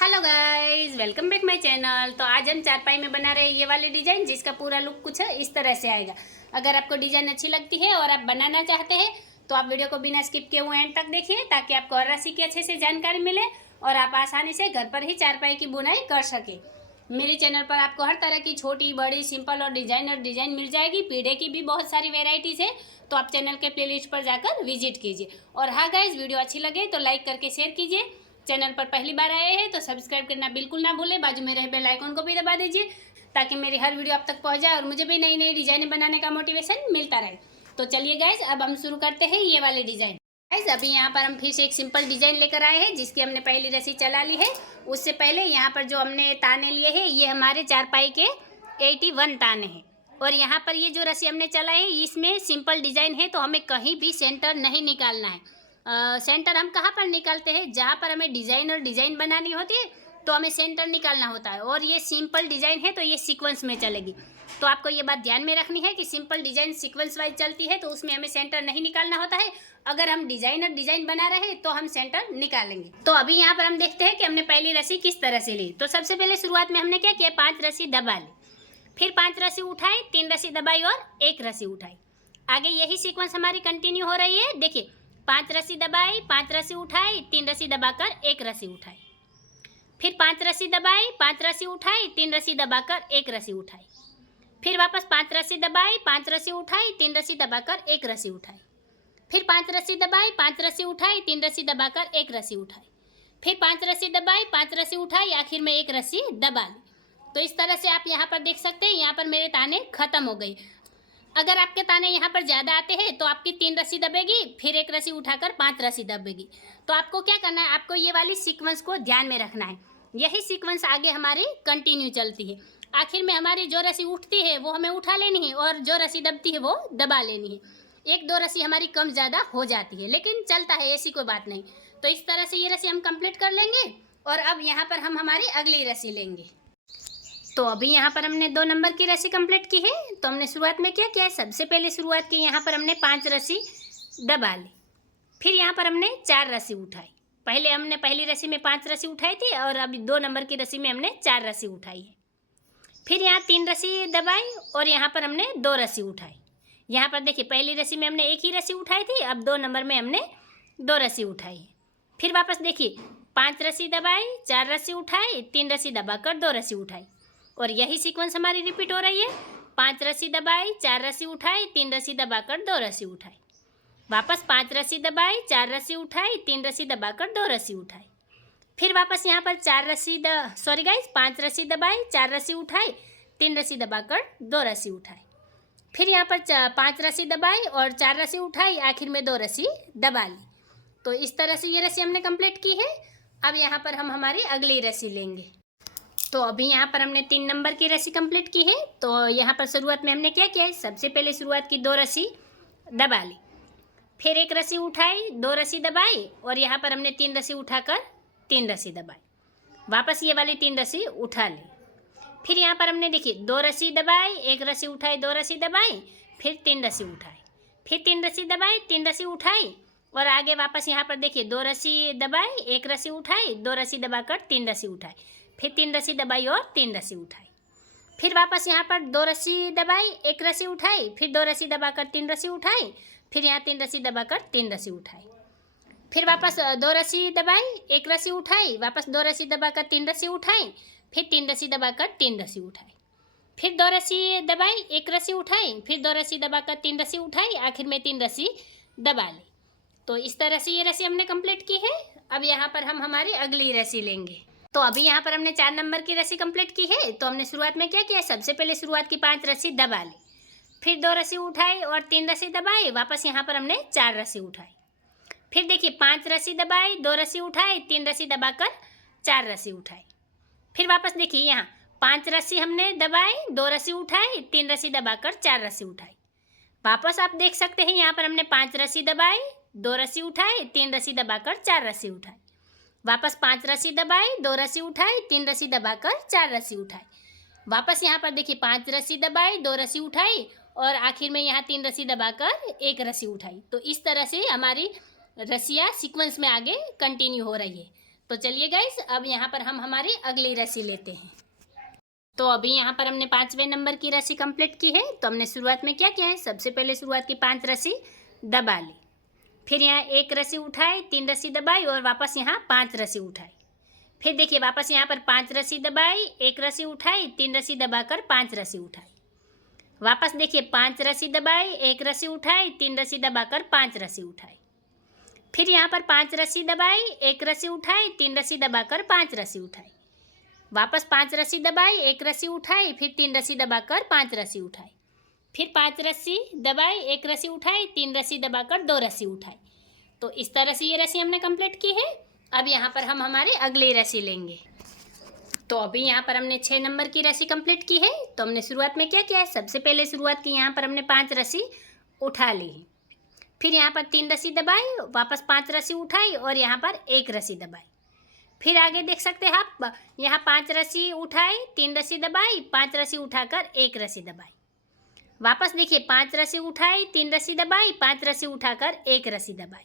Hello guys, welcome back my channel. तो आज हम चारपाई में बना रहे हैं ये वाली डिज़ाइन, जिसका पूरा लुक कुछ इस तरह से आएगा। अगर आपको डिज़ाइन अच्छी लगती है और आप बनाना चाहते हैं तो आप वीडियो को बिना स्किप किए हुए एंड तक देखिए, ताकि आपको और राशि की अच्छे से जानकारी मिले और आप आसानी से घर पर ही चारपाई की बुनाई कर सके। मेरे चैनल पर आपको हर तरह की छोटी बड़ी सिंपल और डिज़ाइनर डिज़ाइन मिल जाएगी। पीढ़े की भी बहुत सारी वेराइटीज़ है, तो आप चैनल के प्लेलिस्ट पर जाकर विजिट कीजिए। और हाँ गाइस, वीडियो अच्छी लगे तो लाइक करके शेयर कीजिए। चैनल पर पहली बार आए हैं तो सब्सक्राइब करना बिल्कुल ना भूलें। बाजू में रहे बेल आइकन को भी दबा दीजिए, ताकि मेरी हर वीडियो आप तक पहुंच जाए और मुझे भी नई नई डिजाइनें बनाने का मोटिवेशन मिलता रहे। तो चलिए गाइज, अब हम शुरू करते हैं ये वाले डिजाइन। गाइज, अभी यहाँ पर हम फिर से एक सिंपल डिजाइन लेकर आए हैं, जिसकी हमने पहली रस्सी चला ली है। उससे पहले यहाँ पर जो हमने ताने लिए हैं, ये हमारे चारपाई के 81 ताने हैं। और यहाँ पर ये जो रस्सी हमने चला है, इसमें सिंपल डिजाइन है, तो हमें कहीं भी सेंटर नहीं निकालना है। सेंटर हम कहाँ पर निकालते हैं? जहाँ पर हमें डिज़ाइन और डिज़ाइन बनानी होती है तो हमें सेंटर निकालना होता है। और ये सिंपल डिज़ाइन है तो ये सीक्वेंस में चलेगी। तो आपको ये बात ध्यान में रखनी है कि सिंपल डिज़ाइन सीक्वेंस वाइज चलती है, तो उसमें हमें सेंटर नहीं निकालना होता है। अगर हम डिज़ाइन और डिज़ाइन बना रहे हैं तो हम सेंटर निकालेंगे। तो अभी यहाँ पर हम देखते हैं कि हमने पहली रस्सी किस तरह से ली। तो सबसे पहले शुरुआत में हमने क्या किया, 5 रस्सी दबा ली, फिर 5 रस्सी उठाई, 3 रस्सी दबाई और 1 रस्सी उठाई। आगे यही सीक्वेंस हमारी कंटिन्यू हो रही है। देखिए, 5 रस्सी दबाई, 5 रस्सी उठाई, 3 रस्सी दबाकर 1 रस्सी उठाई, फिर 5 रस्सी दबाई, 5 रस्सी उठाई, 3 रस्सी दबाकर 1 रस्सी उठाई, फिर वापस 5 रस्सी दबाई, 5 रस्सी उठाई, 3 रस्सी दबाकर 1 रस्सी उठाई, फिर 5 रस्सी दबाई, 5 रस्सी उठाई, 3 रस्सी दबाकर 1 रस्सी उठाई, फिर 5 रस्सी दबाई, 5 रस्सी उठाई, आखिर में 1 रस्सी दबा ली। तो इस तरह से आप यहाँ पर देख सकते हैं, यहाँ पर मेरे ताने खत्म हो गए। अगर आपके ताने यहाँ पर ज़्यादा आते हैं तो आपकी 3 रस्सी दबेगी, फिर 1 रस्सी उठाकर 5 रस्सी दबेगी। तो आपको क्या करना है, आपको ये वाली सीक्वेंस को ध्यान में रखना है। यही सीक्वेंस आगे हमारी कंटिन्यू चलती है। आखिर में हमारी जो रस्सी उठती है वो हमें उठा लेनी है, और जो रस्सी दबती है वो दबा लेनी है। 1-2 रस्सी हमारी कम ज़्यादा हो जाती है, लेकिन चलता है, ऐसी कोई बात नहीं। तो इस तरह से ये रस्सी हम कंप्लीट कर लेंगे। और अब यहाँ पर हम हमारी अगली रस्सी लेंगे। तो अभी यहाँ पर हमने 2 नंबर की रस्सी कंप्लीट की है। तो हमने शुरुआत में क्या किया है, सबसे पहले शुरुआत की, यहाँ पर हमने 5 रस्सी दबा ली, फिर यहाँ पर हमने 4 रस्सी उठाई। पहले हमने पहली रस्सी में 5 रस्सी उठाई थी, और अभी 2 नंबर की रस्सी में हमने 4 रस्सी उठाई है। फिर यहाँ 3 रस्सी दबाई और यहाँ पर हमने 2 रस्सी उठाई। यहाँ पर देखिए, पहली रस्सी में हमने 1 ही रस्सी उठाई थी, अब 2 नंबर में हमने 2 रस्सी उठाई है। फिर वापस देखिए, 5 रस्सी दबाई, 4 रस्सी उठाई, 3 रस्सी दबाकर 2 रस्सी उठाई। और यही सीक्वेंस हमारी रिपीट हो रही है। 5 रस्सी दबाई, 4 रस्सी उठाई, 3 रस्सी दबाकर 2 रस्सी उठाई, वापस 5 रस्सी दबाई, 4 रस्सी उठाई, 3 रस्सी दबाकर 2 रस्सी उठाई, फिर वापस यहाँ पर 5 रस्सी दबाई, 4 रस्सी उठाई, 3 रस्सी दबाकर 2 रस्सी उठाई, फिर यहाँ पर 5 रस्सी दबाई और 4 रस्सी उठाई, आखिर में 2 रस्सी दबा ली। तो इस तरह से ये रस्सी हमने कंप्लीट की है। अब यहाँ पर हम हमारी अगली रस्सी लेंगे। तो अभी यहाँ पर हमने 3 नंबर की रस्सी कंप्लीट की है। तो यहाँ पर शुरुआत में हमने क्या किया है, सबसे पहले शुरुआत की 2 रस्सी दबा ली, फिर 1 रस्सी उठाई, 2 रस्सी दबाई, और यहाँ पर हमने 3 रस्सी उठाकर 3 रस्सी दबाई, वापस ये वाली 3 रस्सी उठा ली। फिर यहाँ पर हमने देखिए 2 रस्सी दबाई, 1 रस्सी उठाई, 2 रस्सी दबाई, फिर 3 रस्सी उठाई, फिर 3 रस्सी दबाई, 3 रस्सी उठाई, और आगे वापस यहाँ पर देखिए 2 रस्सी दबाई, 1 रस्सी उठाई, 2 रस्सी दबाकर 3 रस्सी उठाई, फिर 3 रस्सी दबाई और 3 रस्सी उठाई, फिर वापस यहाँ पर 2 रस्सी दबाई, 1 रस्सी उठाई, फिर 2 रस्सी दबाकर 3 रस्सी उठाई, फिर यहाँ 3 रस्सी दबाकर 3 रस्सी उठाई, फिर वापस 2 रस्सी दबाई, 1 रस्सी उठाई, वापस 2 रस्सी दबाकर 3 रस्सी उठाई, फिर 3 रस्सी दबाकर 3 रस्सी उठाई, फिर 2 रस्सी दबाई, 1 रस्सी उठाई, फिर 2 रस्सी दबाकर 3 रस्सी उठाई, आखिर में 3 रस्सी दबा ली। तो इस तरह से ये रस्सी हमने कंप्लीट की है। अब यहाँ पर हम हमारी अगली रस्सी लेंगे। तो अभी यहाँ पर हमने 4 नंबर की रस्सी कंप्लीट की है। तो हमने शुरुआत में क्या किया, सबसे पहले शुरुआत की 5 रस्सी दबा ली, फिर 2 रस्सी उठाई और 3 रस्सी दबाई, वापस यहाँ पर हमने 4 रस्सी उठाई, फिर देखिए 5 रस्सी दबाई, 2 रस्सी उठाई, 3 रस्सी दबाकर 4 रस्सी उठाई, फिर वापस देखिए यहाँ 5 रस्सी हमने दबाई, 2 रस्सी उठाई, 3 रस्सी दबाकर 4 रस्सी उठाई, वापस आप देख सकते हैं यहाँ पर हमने 5 रस्सी दबाई, 2 रस्सी उठाई, 3 रस्सी दबाकर 4 रस्सी उठाई, वापस 5 रस्सी दबाई, 2 रस्सी उठाई, 3 रस्सी दबाकर 4 रस्सी उठाई, वापस यहाँ पर देखिए 5 रस्सी दबाई, 2 रस्सी उठाई, और आखिर में यहाँ 3 रस्सी दबाकर 1 रस्सी उठाई। तो इस तरह से हमारी रस्सियाँ सीक्वेंस में आगे कंटिन्यू हो रही है। तो चलिए गाइस, अब यहाँ पर हम हमारी अगली रस्सी लेते हैं। तो अभी यहाँ पर हमने 5वें नंबर की रस्सी कंप्लीट की है। तो हमने शुरुआत में क्या किया है, सबसे पहले शुरुआत की 5 रस्सी दबा ली, फिर यहाँ 1 रस्सी उठाई, 3 रस्सी दबाई और वापस यहाँ 5 रस्सी उठाई। फिर देखिए वापस यहाँ पर 5 रस्सी दबाई, 1 रस्सी उठाई, 3 रस्सी दबाकर 5 रस्सी उठाई। वापस देखिए 5 रस्सी दबाई, 1 रस्सी उठाई, 3 रस्सी दबाकर 5 रस्सी उठाई। फिर यहाँ पर 5 रस्सी दबाई, 1 रस्सी उठाई, 3 रस्सी दबाकर 5 रस्सी उठाई। वापस 5 रस्सी दबाई, 1 रस्सी उठाई, फिर 3 रस्सी दबाकर 5 रस्सी उठाई। फिर 5 रस्सी दबाई, 1 रस्सी उठाई, 3 रस्सी दबाकर 2 रस्सी उठाई। तो इस तरह से ये रस्सी हमने कंप्लीट की है। अब यहाँ पर हम हमारी अगली रस्सी लेंगे। तो अभी यहाँ पर हमने 6 नंबर की रस्सी कंप्लीट की है। तो हमने शुरुआत में क्या किया है, सबसे पहले शुरुआत की यहाँ पर हमने 5 रस्सी उठा ली है। फिर यहाँ पर 3 रस्सी दबाई, वापस 5 रस्सी उठाई और यहाँ पर 1 रस्सी दबाई। फिर आगे देख सकते हैं आप, यहाँ 5 रस्सी उठाई, 3 रस्सी दबाई, 5 रस्सी उठाकर 1 रस्सी दबाई। वापस देखिए 5 रस्सी उठाई, 3 रस्सी दबाई, 5 रस्सी उठाकर 1 रस्सी दबाई।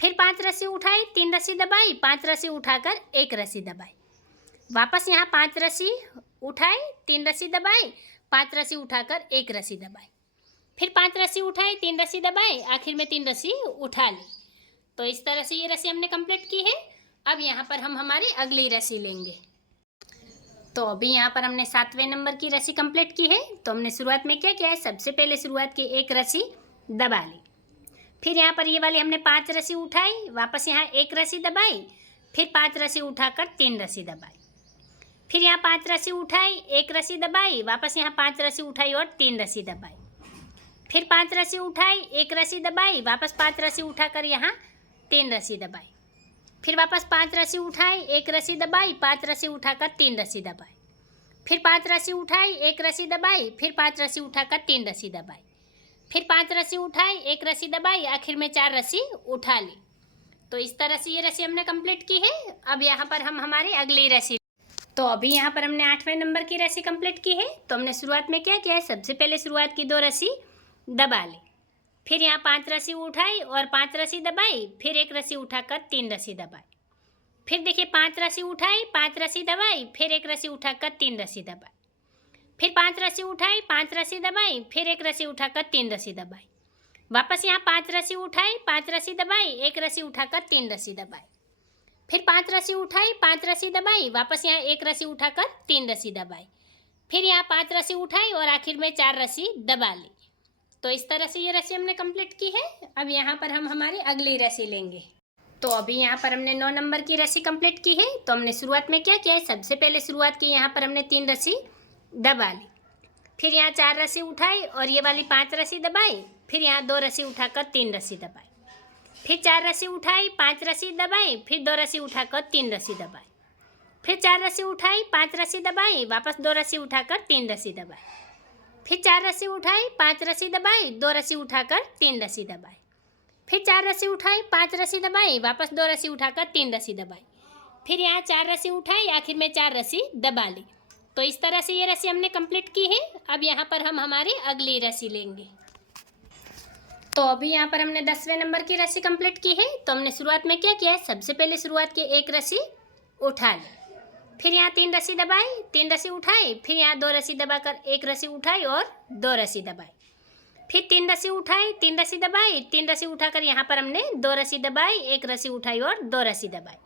फिर 5 रस्सी उठाई, 3 रस्सी दबाई, 5 रस्सी उठाकर 1 रस्सी दबाई। वापस यहाँ 5 रस्सी उठाई, 3 रस्सी दबाई, 5 रस्सी उठाकर 1 रस्सी दबाई। फिर 5 रस्सी उठाई, 3 रस्सी दबाई, आखिर में 3 रस्सी उठा ली। तो इस तरह से ये रस्सी हमने कंप्लीट की है। अब यहाँ पर हम हमारी अगली रस्सी लेंगे। तो अभी यहाँ पर हमने 7वें नंबर की रस्सी कंप्लीट की है। तो हमने शुरुआत में क्या किया है, सबसे पहले शुरुआत की 1 रस्सी दबा ली। फिर यहाँ पर ये वाली हमने 5 रस्सी उठाई, वापस यहाँ 1 रस्सी दबाई, फिर 5 रस्सी उठाकर 3 रस्सी दबाई। फिर यहाँ 5 रस्सी उठाई, 1 रस्सी दबाई, वापस यहाँ 5 रस्सी उठाई और 3 रस्सी दबाई। फिर 5 रस्सी उठाई, 1 रस्सी दबाई, वापस 5 रस्सी उठाकर यहाँ 3 रस्सी दबाई। फिर वापस 5 रस्सी उठाई, 1 रस्सी दबाई, 5 रस्सी उठाकर 3 रस्सी दबाई। फिर 5 रस्सी उठाई, 1 रस्सी दबाई, फिर 5 रस्सी उठाकर 3 रस्सी दबाई। फिर 5 रस्सी उठाई, 1 रस्सी दबाई, आखिर में 4 रस्सी उठा ली। तो इस तरह से ये रस्सी हमने कंप्लीट की है। अब यहाँ पर हम हमारी अगली रस्सी। तो अभी यहाँ पर हमने 8वें नंबर की रस्सी कंप्लीट की है। तो हमने शुरुआत में क्या किया है, सबसे पहले शुरुआत की 2 रस्सी दबा ली। फिर यहाँ 5 रस्सी उठाई और 5 रस्सी दबाई, फिर 1 रस्सी उठाकर 3 रस्सी दबाई। फिर देखिए 5 रस्सी उठाई, 5 रस्सी दबाई, फिर 1 रस्सी उठाकर 3 रस्सी दबाई। फिर 5 रस्सी उठाई, 5 रस्सी दबाई, फिर 1 रस्सी उठाकर 3 रस्सी दबाई। वापस यहाँ 5 रस्सी उठाई, 5 रस्सी दबाई, 1 रस्सी उठाकर 3 रस्सी दबाई। फिर 5 रस्सी उठाई, 5 रस्सी दबाई, वापस यहाँ 1 रस्सी उठाकर 3 रस्सी दबाई। फिर यहाँ 5 रस्सी उठाई और आखिर में 4 रस्सी दबा ली। तो इस तरह से ये रस्सी हमने कंप्लीट की है। अब यहाँ पर हम हमारी अगली रस्सी लेंगे। तो अभी यहाँ पर हमने 9 नंबर की रस्सी कंप्लीट की है। तो हमने शुरुआत में क्या किया है, सबसे पहले शुरुआत की यहाँ पर हमने 3 रस्सी दबा ली। फिर यहाँ 4 रस्सी उठाई और ये वाली 5 रस्सी दबाई। फिर यहाँ 2 रस्सी उठाकर 3 रस्सी दबाई। फिर 4 रस्सी उठाई, 5 रस्सी दबाई, फिर 2 रस्सी उठाकर 3 रस्सी दबाई। फिर 4 रस्सी उठाई, 5 रस्सी दबाई, वापस 2 रस्सी उठाकर 3 रस्सी दबाई। फिर 4 रस्सी उठाई, 5 रस्सी दबाई, 2 रस्सी उठाकर 3 रस्सी दबाई। फिर 4 रस्सी उठाई, 5 रस्सी दबाई, वापस 2 रस्सी उठाकर 3 रस्सी दबाई। फिर यहाँ 4 रस्सी उठाई, आखिर में 4 रस्सी दबा ली। तो इस तरह से ये रस्सी हमने कंप्लीट की है। अब यहाँ पर हम हमारी अगली रस्सी लेंगे। तो अभी यहाँ पर हमने 10वें नंबर की रस्सी कंप्लीट की है। तो हमने शुरुआत में क्या किया है, सबसे पहले शुरुआत की 1 रस्सी उठा ली। फिर यहाँ 3 रस्सी दबाई, 3 रस्सी उठाई, फिर यहाँ 2 रस्सी दबाकर 1 रस्सी उठाई और 2 रस्सी दबाई। फिर 3 रस्सी उठाई, 3 रस्सी दबाई, 3 रस्सी उठाकर यहाँ पर हमने 2 रस्सी दबाई, 1 रस्सी उठाई और 2 रस्सी दबाई।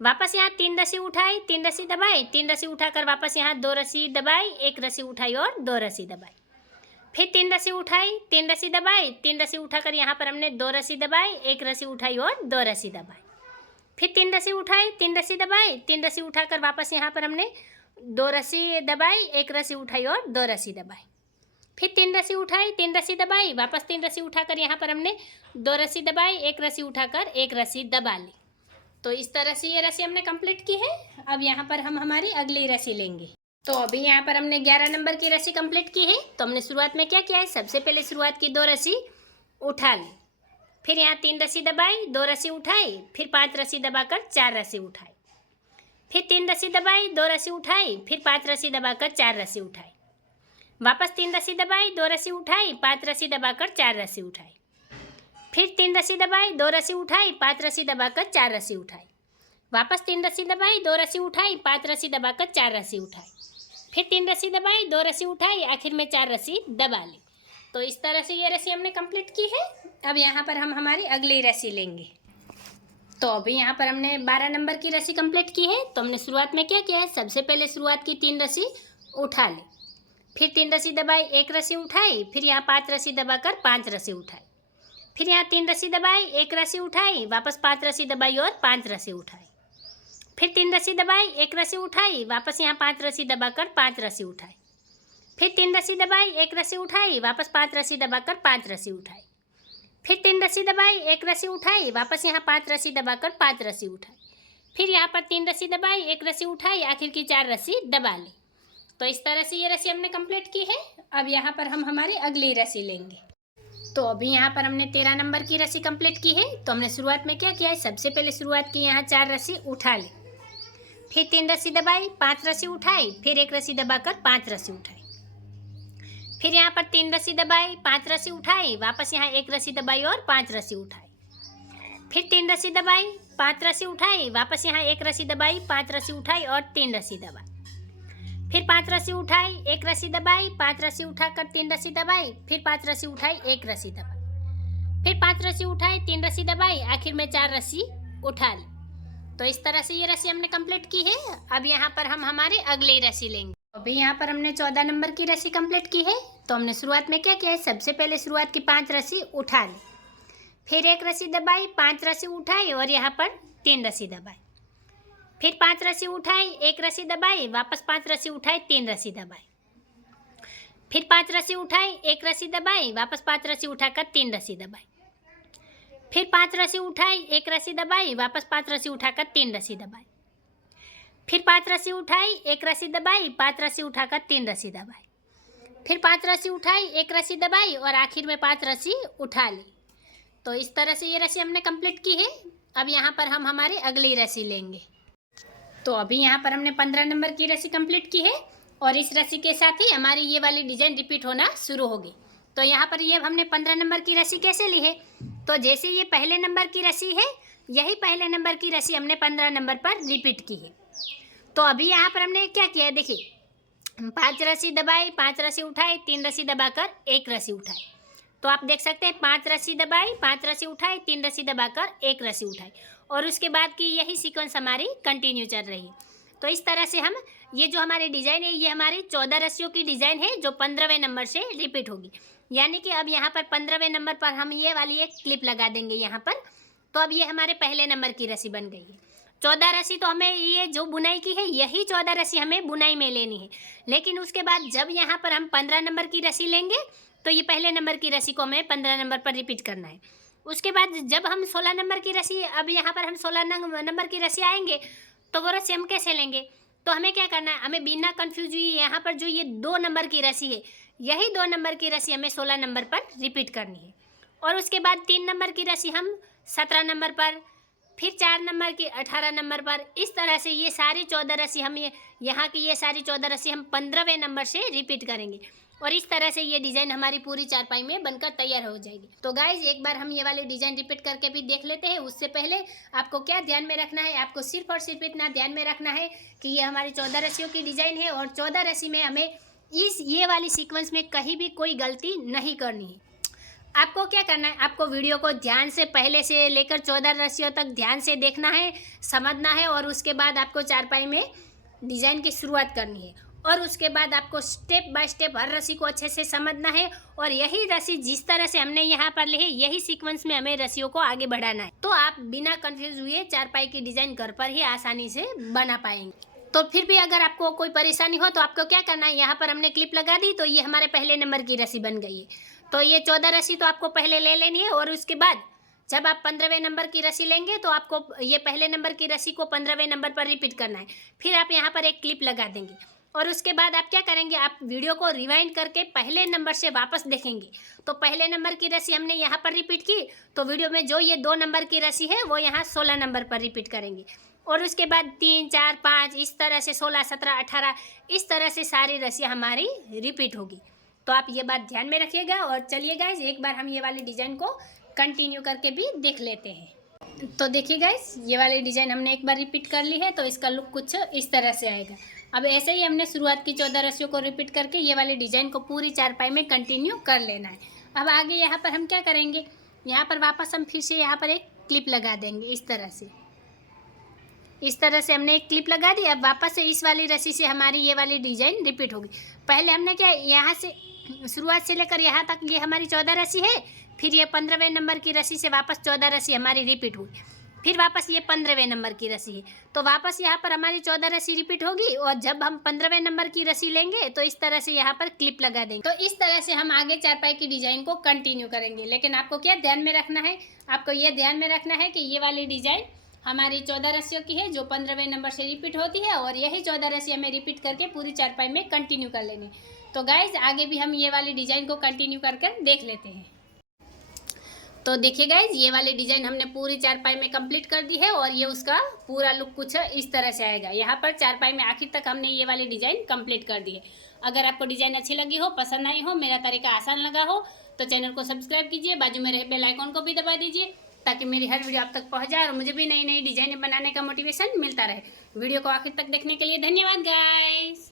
वापस यहाँ 3 रस्सी उठाई, 3 रस्सी दबाई, 3 रस्सी उठाकर वापस यहाँ 2 रस्सी दबाई, 1 रस्सी उठाई और 2 रस्सी दबाई। फिर 3 रस्सी उठाई, 3 रस्सी दबाई, 3 रस्सी उठाकर यहाँ पर हमने 2 रस्सी दबाई, 1 रस्सी उठाई और 2 रस्सी दबाई। फिर 3 रस्सी उठाई, 3 रस्सी दबाई, 3 रस्सी उठाकर वापस यहाँ पर हमने 2 रस्सी दबाई, 1 रस्सी उठाई और 2 रस्सी दबाई। फिर 3 रस्सी उठाई, 3 रस्सी दबाई, वापस 3 रस्सी उठाकर यहाँ पर हमने 2 रस्सी दबाई, 1 रस्सी उठाकर 1 रस्सी दबा ली। तो इस तरह से ये रस्सी हमने कंप्लीट की है। अब यहाँ पर हम हमारी अगली रस्सी लेंगे। तो अभी यहाँ पर हमने 11 नंबर की रस्सी कंप्लीट की है। तो हमने शुरुआत में क्या किया है, सबसे पहले शुरुआत की 2 रस्सी उठा ली। फिर यहाँ 3 रस्सी दबाई, 2 रस्सी उठाई, फिर 5 रस्सी दबाकर 4 रस्सी उठाई। फिर 3 रस्सी दबाई, 2 रस्सी उठाई, फिर 5 रस्सी दबाकर 4 रस्सी उठाई। वापस 3 रस्सी दबाई, 2 रस्सी उठाई, 5 रस्सी दबाकर 4 रस्सी उठाई। फिर 3 रस्सी दबाई, 2 रस्सी उठाई, 5 रस्सी दबाकर 4 रस्सी उठाई। वापस 3 रस्सी दबाई, 2 रस्सी उठाई, 5 रस्सी दबाकर 4 रस्सी उठाई, फिर 3 रस्सी दबाई, 2 रस्सी उठाई, आखिर में 4 रस्सी दबा ली। तो इस तरह से ये रस्सी हमने कंप्लीट की है। अब यहाँ पर हम हमारी अगली रस्सी लेंगे। तो अभी यहाँ पर हमने 12 नंबर की रस्सी कंप्लीट की है। तो हमने शुरुआत में क्या किया है, सबसे पहले शुरुआत की 3 रस्सी उठा ली, फिर 3 रस्सी दबाई, 1 रस्सी उठाई, फिर यहाँ 5 रस्सी दबाकर 5 रस्सी उठाई, फिर यहाँ 3 रस्सी दबाई, 1 रस्सी उठाई, वापस 5 रस्सी दबाई और 5 रस्सी उठाई, फिर 3 रस्सी दबाई, 1 रस्सी उठाई, वापस यहाँ 5 रस्सी दबाकर 5 रस्सी उठाई, फिर 3 रस्सी दबाई, 1 रस्सी उठाई, वापस 5 रस्सी दबाकर 5 रस्सी उठाई, फिर 3 रस्सी दबाई, 1 रस्सी उठाई, वापस यहाँ 5 रस्सी दबाकर 5 रस्सी उठाई, फिर यहाँ पर 3 रस्सी दबाई, 1 रस्सी उठाई, आखिर की 4 रस्सी दबा ली। तो इस तरह से ये रस्सी हमने कंप्लीट की है। अब यहाँ पर हम हमारी अगली रस्सी लेंगे। तो अभी यहाँ पर हमने 13 नंबर की रस्सी कंप्लीट की है। तो हमने शुरुआत में क्या किया है, सबसे पहले शुरुआत की यहाँ 4 रस्सी उठा ली, फिर 3 रस्सी दबाई, 5 रस्सी उठाई, फिर 1 रस्सी दबाकर 5 रस्सी उठाई, फिर यहाँ पर 3 रस्सी दबाई, 5 रस्सी उठाई, वापस यहाँ 1 रस्सी दबाई और 5 रस्सी उठाई, फिर 3 रस्सी दबाई, 5 रस्सी उठाई, वापस यहाँ 1 रस्सी दबाई, 5 रस्सी उठाई और 3 रस्सी दबाई, फिर 5 रस्सी उठाई, 1 रस्सी दबाई, 5 रस्सी उठाकर 3 रस्सी दबाई, फिर 5 रस्सी उठाई, 1 रस्सी दबाई, फिर 5 रस्सी उठाई, 3 रस्सी दबाई, आखिर में 4 रस्सी उठा ली। तो इस तरह से ये रस्सी हमने कंप्लीट की है। अब यहाँ पर हम हमारी अगली रस्सी लेंगे। अभी यहाँ पर हमने 14 नंबर की रस्सी कंप्लीट की है। तो हमने शुरुआत में क्या किया है, सबसे पहले शुरुआत की 5 रस्सी उठा ली, फिर 1 रस्सी दबाई, 5 रस्सी उठाई और यहाँ पर 3 रस्सी दबाई, फिर 5 रस्सी उठाई, 1 रस्सी दबाई, वापस 5 रस्सी उठाई, 3 रस्सी दबाई, फिर 5 रस्सी उठाई, 1 रस्सी दबाई, वापस 5 रस्सी उठाकर 3 रस्सी दबाई, फिर 5 रस्सी उठाई, 1 रस्सी दबाई, वापस 5 रस्सी उठाकर 3 रस्सी दबाई, फिर 5 रस्सी उठाई, 1 रस्सी दबाई, 5 रस्सी उठाकर 3 रस्सी दबाई, फिर 5 रस्सी उठाई, 1 रस्सी दबाई और आखिर में 5 रस्सी उठा ली। तो इस तरह से ये रस्सी हमने कंप्लीट की है। अब यहाँ पर हम हमारी अगली रस्सी लेंगे। तो अभी यहाँ पर हमने 15 नंबर की रस्सी कंप्लीट की है और इस रस्सी के साथ ही हमारी ये वाली डिजाइन रिपीट होना शुरू होगी। तो यहाँ पर ये हमने 15 नंबर की रस्सी कैसे ली है, तो जैसे ये पहले नंबर की रस्सी है, यही पहले नंबर की रस्सी हमने 15 नंबर पर रिपीट की है। तो अभी यहाँ पर हमने क्या किया है, देखिए 5 रस्सी दबाई, 5 रस्सी उठाई, 3 रस्सी दबाकर 1 रस्सी उठाई। तो आप देख सकते हैं 5 रस्सी दबाई, 5 रस्सी उठाई, 3 रस्सी दबाकर 1 रस्सी उठाई और उसके बाद की यही सीक्वेंस हमारी कंटिन्यू चल रही है। तो इस तरह से हम ये जो हमारी डिज़ाइन है, ये हमारी 14 रस्सियों की डिज़ाइन है जो 15वें नंबर से रिपीट होगी। यानी कि अब यहाँ पर 15वें नंबर पर हम ये वाली एक क्लिप लगा देंगे यहाँ पर। तो अब ये हमारे पहले नंबर की रस्सी बन गई है। 14 रस्सी तो हमें ये जो बुनाई की है, यही 14 रस्सी हमें बुनाई में लेनी है। लेकिन उसके बाद जब यहाँ पर हम 15 नंबर की रस्सी लेंगे तो ये पहले नंबर की रस्सी को हमें 15 नंबर पर रिपीट करना है। उसके बाद जब हम 16 नंबर की रस्सी, अब यहाँ पर हम 16 नंबर की रस्सी आएंगे तो वो रस्सी हम कैसे लेंगे, तो हमें क्या करना है, हमें बिना कंफ्यूज हुई यहाँ पर जो ये 2 नंबर की रस्सी है, यही 2 नंबर की रस्सी हमें 16 नंबर पर रिपीट करनी है। और उसके बाद 3 नंबर की रस्सी हम 17 नंबर पर, फिर 4 नंबर की 18 नंबर पर। इस तरह से ये सारी 14 रस्सी हम यहाँ की ये सारी 14 रस्सी हम 15वें नंबर से रिपीट करेंगे और इस तरह से ये डिज़ाइन हमारी पूरी चारपाई में बनकर तैयार हो जाएगी। तो गाइज एक बार हम ये वाले डिज़ाइन रिपीट करके भी देख लेते हैं। उससे पहले आपको क्या ध्यान में रखना है, आपको सिर्फ और सिर्फ इतना ध्यान में रखना है कि ये हमारी 14 रस्सियों की डिज़ाइन है और 14 रस्सी में हमें ये वाली सीक्वेंस में कहीं भी कोई गलती नहीं करनी है। आपको क्या करना है, आपको वीडियो को ध्यान से पहले से लेकर 14 रस्सियों तक ध्यान से देखना है, समझना है और उसके बाद आपको चारपाई में डिज़ाइन की शुरुआत करनी है और उसके बाद आपको स्टेप बाय स्टेप हर रस्सी को अच्छे से समझना है और यही रस्सी जिस तरह से हमने यहाँ पर ली है, यही सीक्वेंस में हमें रस्सियों को आगे बढ़ाना है। तो आप बिना कंफ्यूज हुए चारपाई की डिज़ाइन घर पर ही आसानी से बना पाएंगे। तो फिर भी अगर आपको कोई परेशानी हो तो आपको क्या करना है, यहाँ पर हमने क्लिप लगा दी तो ये हमारे पहले नंबर की रस्सी बन गई है। तो ये 14 रस्सी तो आपको पहले ले लेनी है और उसके बाद जब आप 15वें नंबर की रस्सी लेंगे तो आपको ये पहले नंबर की रस्सी को 15वें नंबर पर रिपीट करना है। फिर आप यहाँ पर एक क्लिप लगा देंगे और उसके बाद आप क्या करेंगे, आप वीडियो को रिवाइंड करके पहले नंबर से वापस देखेंगे। तो पहले नंबर की रस्सी हमने यहाँ पर रिपीट की तो वीडियो में जो ये 2 नंबर की रस्सी है वो यहाँ 16 नंबर पर रिपीट करेंगे और उसके बाद 3, 4, 5 इस तरह से 16, 17, 18 इस तरह से सारी रस्सियाँ हमारी रिपीट होगी। तो आप ये बात ध्यान में रखिएगा और चलिए गाइस एक बार हम ये वाली डिज़ाइन को कंटिन्यू करके भी देख लेते हैं। तो देखिए गाइस, ये वाली डिज़ाइन हमने एक बार रिपीट कर ली है, तो इसका लुक कुछ इस तरह से आएगा। अब ऐसे ही हमने शुरुआत की 14 रस्सियों को रिपीट करके ये वाली डिज़ाइन को पूरी चारपाई में कंटिन्यू कर लेना है। अब आगे यहाँ पर हम क्या करेंगे, यहाँ पर वापस हम फिर से यहाँ पर एक क्लिप लगा देंगे इस तरह से। इस तरह से हमने एक क्लिप लगा दी। अब वापस से इस वाली रस्सी से हमारी ये वाली डिज़ाइन रिपीट होगी। पहले हमने क्या, यहाँ से शुरुआत से लेकर यहाँ तक ये हमारी 14 रस्सी है, फिर ये 15वें नंबर की रस्सी से वापस 14 रस्सी हमारी रिपीट हुई, फिर वापस ये 15वें नंबर की रस्सी है, तो वापस यहाँ पर हमारी 14 रस्सी रिपीट होगी। और जब हम 15वें नंबर की रस्सी लेंगे तो इस तरह से यहाँ पर क्लिप लगा देंगे। तो इस तरह से हम आगे चारपाई की डिज़ाइन को कंटिन्यू करेंगे। लेकिन आपको क्या ध्यान में रखना है, आपको ये ध्यान में रखना है कि ये वाली डिज़ाइन हमारी 14 रस्सियों की है जो 15वें नंबर से रिपीट होती है, और यही 14 रस्सी हमें रिपीट करके पूरी चारपाई में कंटिन्यू कर लेंगे। तो गाइज आगे भी हम ये वाली डिज़ाइन को कंटिन्यू कर देख लेते हैं। तो देखिए गाइज, ये वाली डिज़ाइन हमने पूरी चारपाई में कंप्लीट कर दी है, और ये उसका पूरा लुक कुछ इस तरह से आएगा। यहाँ पर चारपाई में आखिर तक हमने ये वाली डिज़ाइन कंप्लीट कर दी है। अगर आपको डिज़ाइन अच्छी लगी हो, पसंद आई हो, मेरा तरीका आसान लगा हो, तो चैनल को सब्सक्राइब कीजिए, बाजू में रहे बेल आइकॉन को भी दबा दीजिए, ताकि मेरी हर वीडियो आप तक पहुँच जाए और मुझे भी नई नई डिज़ाइनें बनाने का मोटिवेशन मिलता रहे। वीडियो को आखिर तक देखने के लिए धन्यवाद गाइस।